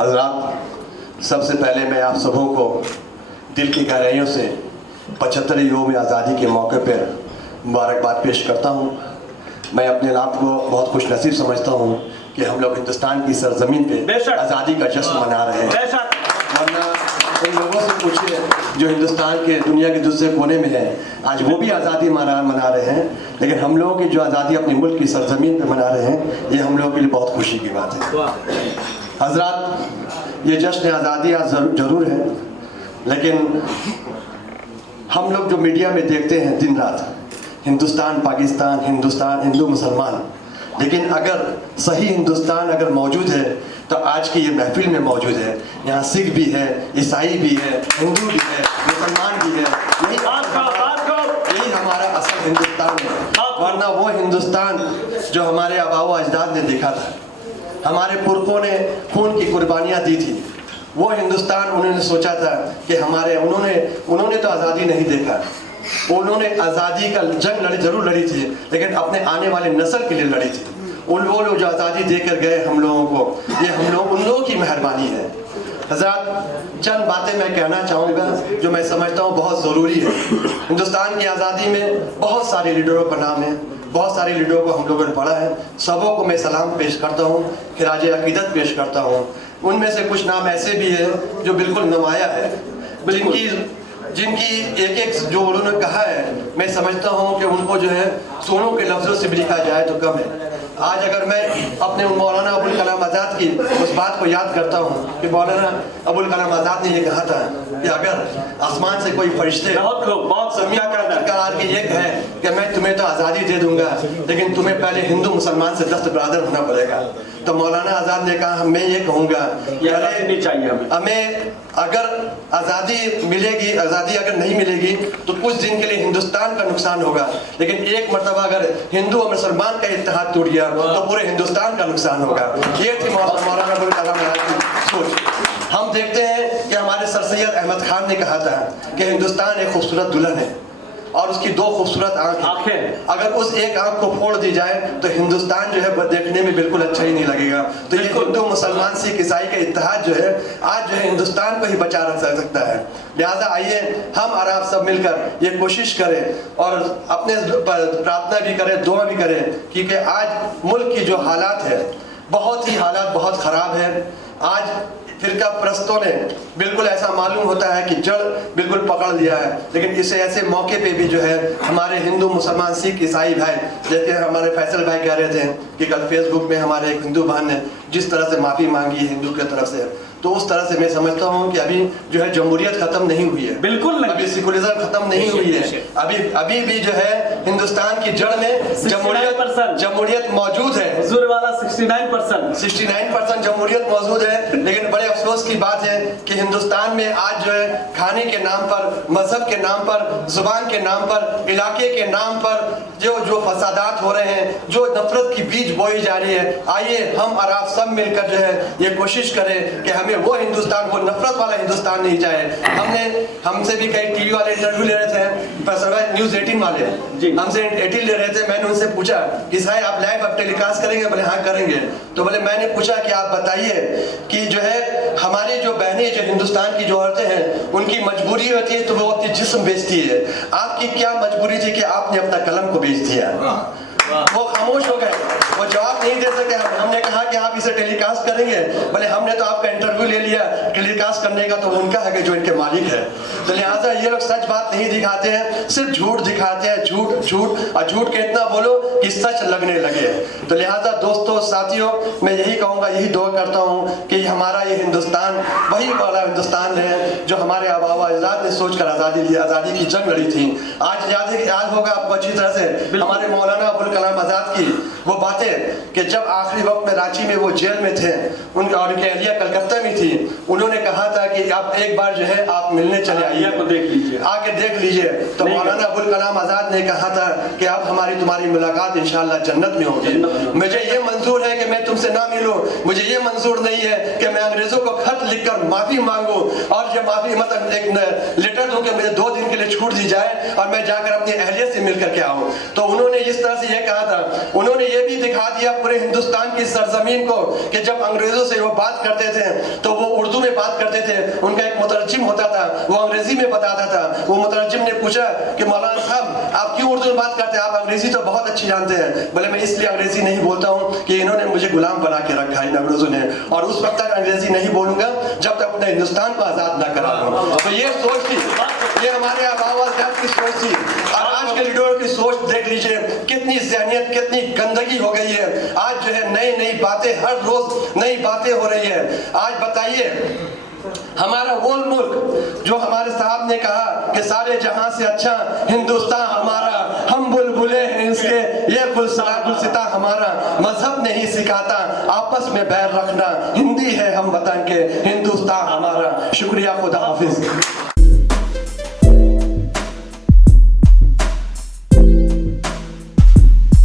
حضرات، سب سے پہلے میں آپ سبوں کو دل کی گہرائیوں سے 75 یوم آزادی کے موقع پر مبارکباد پیش کرتا ہوں۔ میں اپنے آپ کو بہت خوش نصیب سمجھتا ہوں کہ ہم لوگ ہندوستان کی سرزمین پہ آزادی کا جشن منا رہے ہیں، ورنہ ان لوگوں سے پوچھیے جو ہندوستان کے دنیا کے دوسرے کونے میں ہیں، آج وہ بھی آزادی منا رہے ہیں، لیکن ہم لوگوں کی جو آزادی اپنے ملک کی سرزمین پہ منا رہے ہیں، یہ ہم لوگوں کے لیے بہت خوشی کی بات ہے۔ حضرات، یہ جشن آزادی آج ضرور ہے، لیکن ہم لوگ جو میڈیا میں دیکھتے ہیں دن رات ہندوستان پاکستان، ہندوستان ہندو مسلمان، لیکن اگر صحیح ہندوستان اگر موجود ہے تو آج کی یہ محفل میں موجود ہے۔ یہاں سکھ بھی ہے، عیسائی بھی ہے، ہندو بھی ہے، مسلمان بھی ہے۔ یہی ہمارا اصل ہندوستان ہے، ورنہ وہ ہندوستان جو ہمارے آباء و اجداد نے دیکھا تھا، ہمارے پرکھوں نے خون کی قربانیاں دی تھی، وہ ہندوستان انہوں نے سوچا تھا کہ انہوں نے تو آزادی نہیں دیکھا، انہوں نے آزادی کا جنگ ضرور لڑی تھی، لیکن اپنے آنے والے نسل کے لیے لڑی تھی۔ وہ لوگ جو آزادی دے کر گئے ہم لوگوں کو، یہ ان لوگوں کی مہربانی ہے۔ حضرات، چند باتیں میں کہنا چاہوں گا جو میں سمجھتا ہوں بہت ضروری ہے۔ ہندوستان کی آزادی میں بہت سارے لیڈروں کا نام ہے، بہت سارے لیڈروں کو ہم لوگوں نے پڑھا ہے، سبوں کو میں سلام پیش کرتا ہوں، خراج عقیدت پیش کرتا ہوں۔ ان میں سے کچھ نام ایسے بھی ہیں جو بالکل نمایاں ہے، جن کی ایک جو انہوں نے کہا ہے، میں سمجھتا ہوں کہ ان کو جو ہے سونوں کے لفظوں سے بھی لکھا جائے تو کم ہے۔ آج اگر میں اپنے مولانا ابوالکلام آزاد کی اس بات کو یاد کرتا ہوں کہ مولانا ابوالکلام آزاد نے یہ کہا تھا کہ اگر آسمان سے کوئی فرشتے درکار کے یہ کہے کہ میں تمہیں تو آزادی دے دوں گا، لیکن تمہیں پہلے ہندو مسلمان سے دست برادر ہونا پڑے گا، تو مولانا آزاد نے کہا میں یہ کہوں گا ہمیں اگر آزادی ملے گی، آزادی اگر نہیں ملے گی تو کچھ دن کے لیے ہندوستان کا نقصان ہوگا، لیکن ایک مرتبہ اگر ہندو اور مسلمان کا اتحاد ٹوٹ گیا تو پورے ہندوستان کا نقصان ہوگا۔ یہ تھی مولانا ابوالکلام آزاد کی سوچ۔ ہم دیکھتے ہیں کہ ہمارے سر سید احمد خان نے کہا تھا کہ ہندوستان ایک خوبصورت دلہن ہے اور اس کی 2 خوبصورت آنکھیں، اگر اس ایک آنکھ کو پھوڑ دی جائے تو ہندوستان جو ہے دیکھنے میں بالکل اچھا ہی نہیں لگے گا۔ تو یہ ہندو مسلمان سکھ عیسائی کا اتحاد جو ہے آج جو ہے ہندوستان کو ہی بچا رکھ سکتا ہے۔ لہٰذا آئیے ہم اور آپ سب مل کر یہ کوشش کریں اور اپنے پرارتھنا بھی کریں، دعا بھی کریں، کیونکہ آج ملک کی جو حالات ہے حالات بہت خراب ہے۔ آج فرقہ پرستوں نے بالکل ایسا معلوم ہوتا ہے کہ جڑ بالکل پکڑ لیا ہے، لیکن اسے ایسے موقع پہ بھی جو ہے ہمارے ہندو مسلمان سکھ عیسائی بھائی، جیسے ہمارے فیصل بھائی کہہ رہے تھے کہ کل فیس بک میں ہمارے ایک ہندو بہن نے جس طرح سے معافی مانگی ہندو کی طرف سے، تو اس طرح سے میں سمجھتا ہوں کہ ابھی جو ہے جمہوریت ختم نہیں ہوئی ہے، بالکل ابھی سیکولرزم ختم نہیں ہوئی ہے، ابھی بھی جو ہے ہندوستان کی جڑ میں جمہوریت موجود ہے، 69% جمہوریت موجود ہے۔ لیکن بڑے افسوس کی بات ہے کہ ہندوستان میں آج جو ہے کھانے کے نام پر، مذہب کے نام پر، زبان کے نام پر، علاقے کے نام پر جو فسادات ہو رہے ہیں، جو نفرت کی بیج بوئی جا رہی ہے، آئیے ہم اور آپ سب مل کر جو ہے یہ کوشش کریں کہ ہمیں وہ ہندوستان، وہ نفرت والا ہندوستان نہیں چاہے۔ ہم سے بھی کئی ٹی وی والے انٹرویو لے رہے تھے، نیوز 18 والے ہم سے 18 لے رہے تھے، میں نے ان سے پوچھا کہ صاحب آپ لائیو اب ٹیلی کاسٹ کریں گے؟ بولے ہاں کریں گے۔ تو بولے میں نے پوچھا کہ آپ بتائیے کہ جو ہے ہماری جو بہنیں جو ہندوستان کی جو عورتیں ہیں ان کی مجبوری ہوتی ہے تو وہ اپنی جسم بیچتی ہے، آپ کی کیا مجبوری تھی کہ آپ نے اپنا قلم کو بیچ دیا؟ وہ خاموش ہو گئے، وہ جواب نہیں دے سکے۔ ہم نے کہا کہ آپ اسے ٹیلی کاسٹ کریں گے؟ بولے ہم نے تو آپ کا انٹرویو لے لیا، ٹیلی کاسٹ کرنے کا تو ان کا ہے کہ جو ان کے مالک ہے۔ تو لہٰذا یہ لوگ سچ بات نہیں دکھاتے ہیں، صرف جھوٹ دکھاتے ہیں، جھوٹ کے اتنا بولو کہ سچ لگنے لگے۔ تو لہٰذا دوستوں ساتھیوں، میں یہی کہوں گا، یہی دعا کرتا ہوں کہ ہمارا یہ ہندوستان وہی والا ہندوستان ہے جو ہمارے آباء و اجداد نے سوچ کر آزادی کی جنگ لڑی تھی۔ آج یاد ہوگا آپ کو اچھی طرح سے ہمارے مولانا ابوالکلام آزاد کی وہ باتیں کہ جب آخری وقت میں رانچی میں وہ جیل میں تھے، ان کی اہلیہ کلکتہ میں تھی، انہوں نے کہا تھا کہ آپ ایک بار جو ہے آپ ملنے چلے آئیے، آ کے دیکھ لیجئے۔ تو مولانا ابوالکلام آزاد نے کہا تھا کہ آپ تمہاری ملاقات انشاءاللہ جنت میں ہوگی۔ مجھے یہ منظور ہے کہ میں تم سے نہ ملوں، مجھے یہ منظور نہیں ہے کہ میں انگریزوں کو خط لکھ کر معافی مانگوں اور یہ معافی مطلب ایک لیٹر دوں کہ مجھے 2 دن کے لیے چھوٹ دی جائے اور میں جا کر اپنی اہلیہ سے مل کر کے آؤں۔ تو انہوں نے اس طرح سے یہ کہا تھا، انہوں نے یہ بھی دکھا دیا پورے ہندوستان کی سرزمین خواتین کو کہ جب انگریزوں سے وہ بات کرتے تھے تو وہ اردو میں بات کرتے تھے, ان کا ایک مترجم ہوتا تھا, وہ انگریزی میں بتاتا تھا. وہ مترجم نے پوچھا کہ مولانا صاحب آپ کیوں اردو میں بات کرتے ہیں, آپ انگریزی تو بہت اچھی جانتے ہیں. بولے میں اس لیے انگریزی نہیں بولتا ہوں کہ انہوں نے مجھے غلام بنا کے رکھا ہے ان انگریزوں نے, اور اس وقت تک انگریزی نہیں بولوں گا جب تک اپنے ہندوستان کو آزاد نہ کرا لوں. تو یہ سوچ تھی, یہ ہمارے آبا و اجداد کی سوچ تھی. اور آج کے لیڈروں کی سوچ دیکھ لیجئے, کتنی ذہنیت, کتنی گندگی ہو گئی ہے. آج جو ہے نئی نئی باتیں, ہر روز نئی باتیں ہو رہی ہیں. آج بتائیے ہمارا وہ ملک جو ہمارے صاحب نے کہا کہ سارے جہاں سے اچھا ہندوستان ہمارا, ہم بلبلے ہیں اس کے, یہ گلستا ہمارا, مذہب نہیں سکھاتا آپس میں بیر رکھنا, ہندی ہے ہم وطن کے, ہندوستان ہمارا. شکریہ, خدا حافظ.